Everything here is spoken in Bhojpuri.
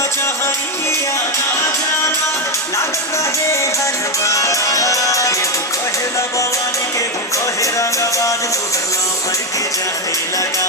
कचहरिया ना जाना लागल रहे हर बार। केहू कहे लबवानी केहू कहे रंगबाज, तोहर लवर के जाने लगा